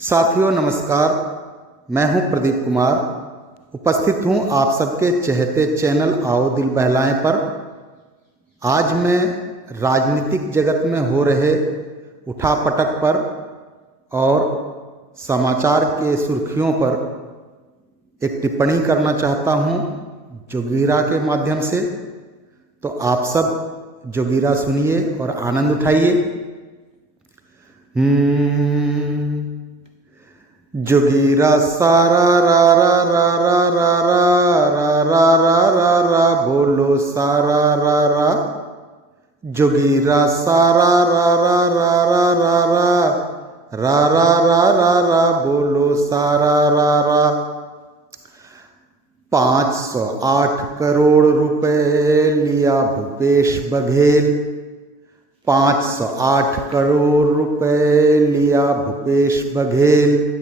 साथियों नमस्कार, मैं हूं प्रदीप कुमार। उपस्थित हूं आप सबके चहेते चैनल आओ दिल बहलाएं पर। आज मैं राजनीतिक जगत में हो रहे उठापटक पर और समाचार के सुर्खियों पर एक टिप्पणी करना चाहता हूं जोगीरा के माध्यम से। तो आप सब जोगीरा सुनिए और आनंद उठाइए। जोगीरा सारा रा रा रा रा रा रा रा रा रा रा बोलो सारा रा रा। जोगीरा सारा रा रा रा रा रा रा रा रा रा रा रा बोलो सारा रा रा। 508 करोड़ रुपए लिया भूपेश बघेल। 508 करोड़ रुपए लिया भूपेश बघेल।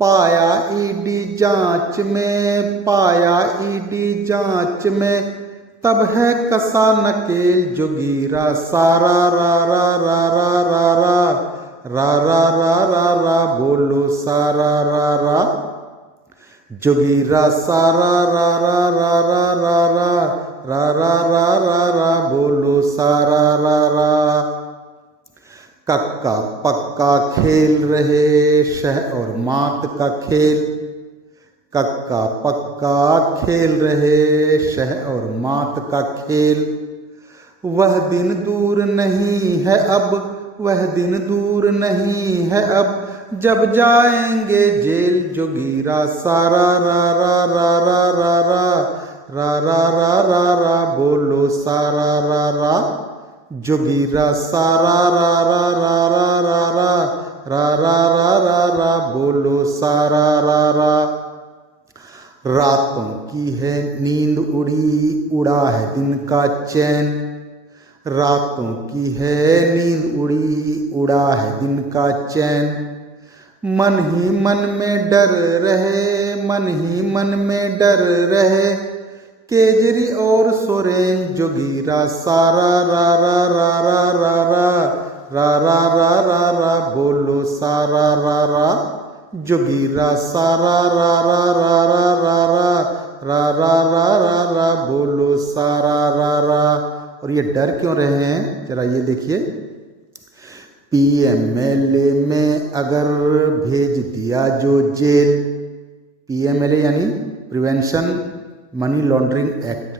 पाया ईडी जांच में, पाया ईडी जांच में, तब है कसा नकेल। जोगीरा सारा रा रा रा रा रा रा रा रा रा रा रा बोलो सारा रा रा। जोगीरा सारा रा रा रा रा रा रा रा रा रा रा रा बोलो सारा रा रा। कक्का पक्का खेल रहे शह और मात का खेल। कक्का पक्का खेल रहे शह और मात का खेल। वह दिन दूर नहीं है अब, वह दिन दूर नहीं है अब, जब जाएंगे जेल। जोगीरा सारा रा रा रा रा रा रा रा रा रा रा बोलो सारा रा रा। जोगीरा सारा रा रा रा रा रा रा रा रा रा रा बोलो सारा रा रा। रातों की है नींद उड़ी, उड़ा है दिन का चैन। रातों की है नींद उड़ी, उड़ा है दिन का चैन। मन ही मन में डर रहे, मन ही मन में डर रहे, केजरी और सोरेन। जोगीरा सारा रा रा रा रा रा रा रा रा रा रा रा बोलो सारा रा रा। जोगीरा सारा रा रा रा रा रा रा रा रा रा रा रा बोलो सारा रा रा। और ये डर क्यों रहे हैं जरा ये देखिए। पीएमएलए में अगर भेज दिया जो जेल, पीएमएलए यानी prevention money laundering act.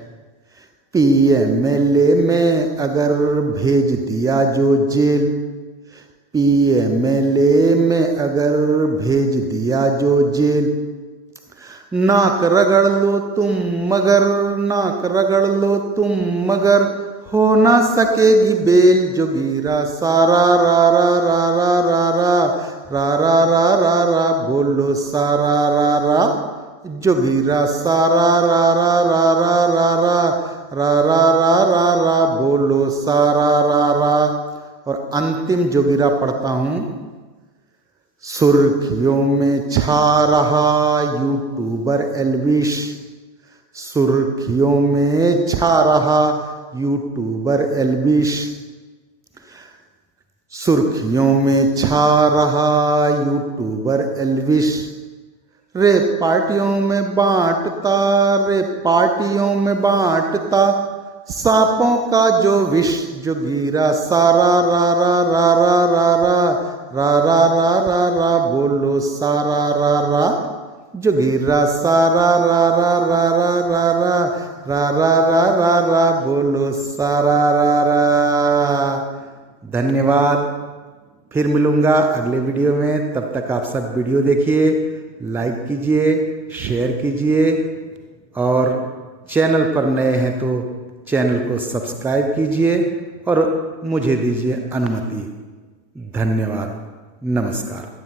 PMLA में अगर भेज दिया जो जेल, पीएमएलए में अगर भेज दिया जो जेल। नाक रगड़ लो तुम मगर, नाक रगड़ लो तुम मगर, हो ना सकेगी बेल। जोगीरा सारा रा रा रा रा रा रा रा रा रा रा बोलो सारा रा रा। जोगीरा सारा रा रा रा रा रा रा रा रा रा रा बोलो सारा रा रा। और अंतिम जोगीरा पढ़ता हूँ। सुर्खियों में छा रहा यूट्यूबर एल्विश। सुर्खियों में छा रहा यूट्यूबर एल्विश। सुर्खियों में छा रहा यूट्यूबर एल्विश। रे पार्टियों में बांटता, रे पार्टियों में बांटता, सांपों का जो विष। जोगीरा सारा रा रा रा रा रा रा रा रा रा रा रा बोलो सारा रा रा। जोगीरा सारा रा रा रा रा रा रा रा रा रा रा रा बोलो सारा रा रा। धन्यवाद। फिर मिलूंगा अगले वीडियो में। तब तक आप सब वीडियो देखिए, लाइक कीजिए, शेयर कीजिए और चैनल पर नए हैं तो चैनल को सब्सक्राइब कीजिए और मुझे दीजिए अनुमति। धन्यवाद। नमस्कार।